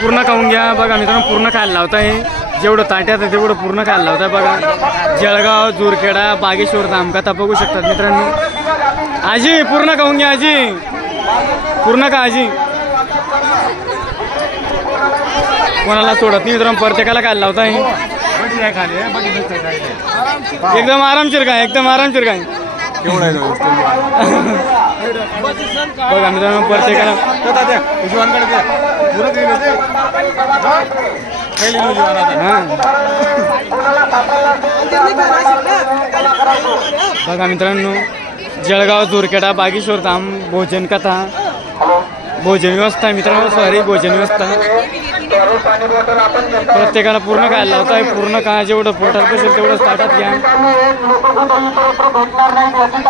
पूर्ण खाऊन घ्या बघा मित्रांनो, पूर्ण खायला लावताय, जेवढं ताट्यात आहे तेवढं पूर्ण खायला लावताय बघा। जळगाव, जुरखेडा, बागेश्वर धाम कथा बघू शकतात मित्रांनो। आजी पूर्ण खाऊन घ्या, आजी पूर्ण खा आजी, कोणाला सोडत नाही मित्रांनो, प्रत्येकाला खायला लावताय। एकदम आरामशीर काय, एकदम आरामशीर काय बघा मित्रांनो, प्रत्येकाला बघा मित्रांनो, जळगाव, जुरखेडा, बागेश्वर धाम भोजन कथा, भोजन व्यवस्था मित्रांनो, सॉरी भोजन व्यवस्था प्रत्येकाला पूर्ण खायला लावताय। पूर्ण खा, जेवढं पोटात बसेल तेवढं ताटात घ्या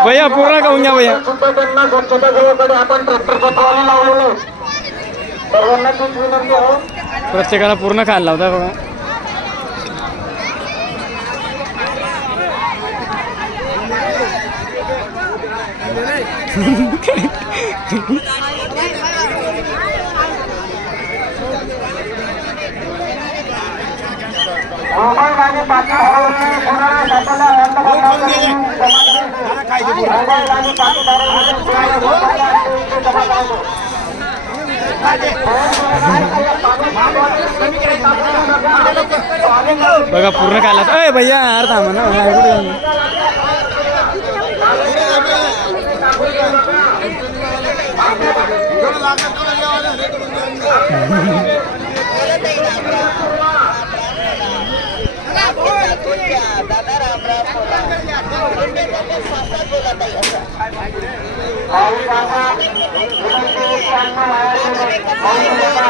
भैया, पूर्ण खाऊन घ्या भैया। प्रत्येकाला पूर्ण खायला लावताय बघा। बघा पूर्ण खायला, अय भैया अर्धा म्हणा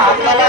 आपल्याला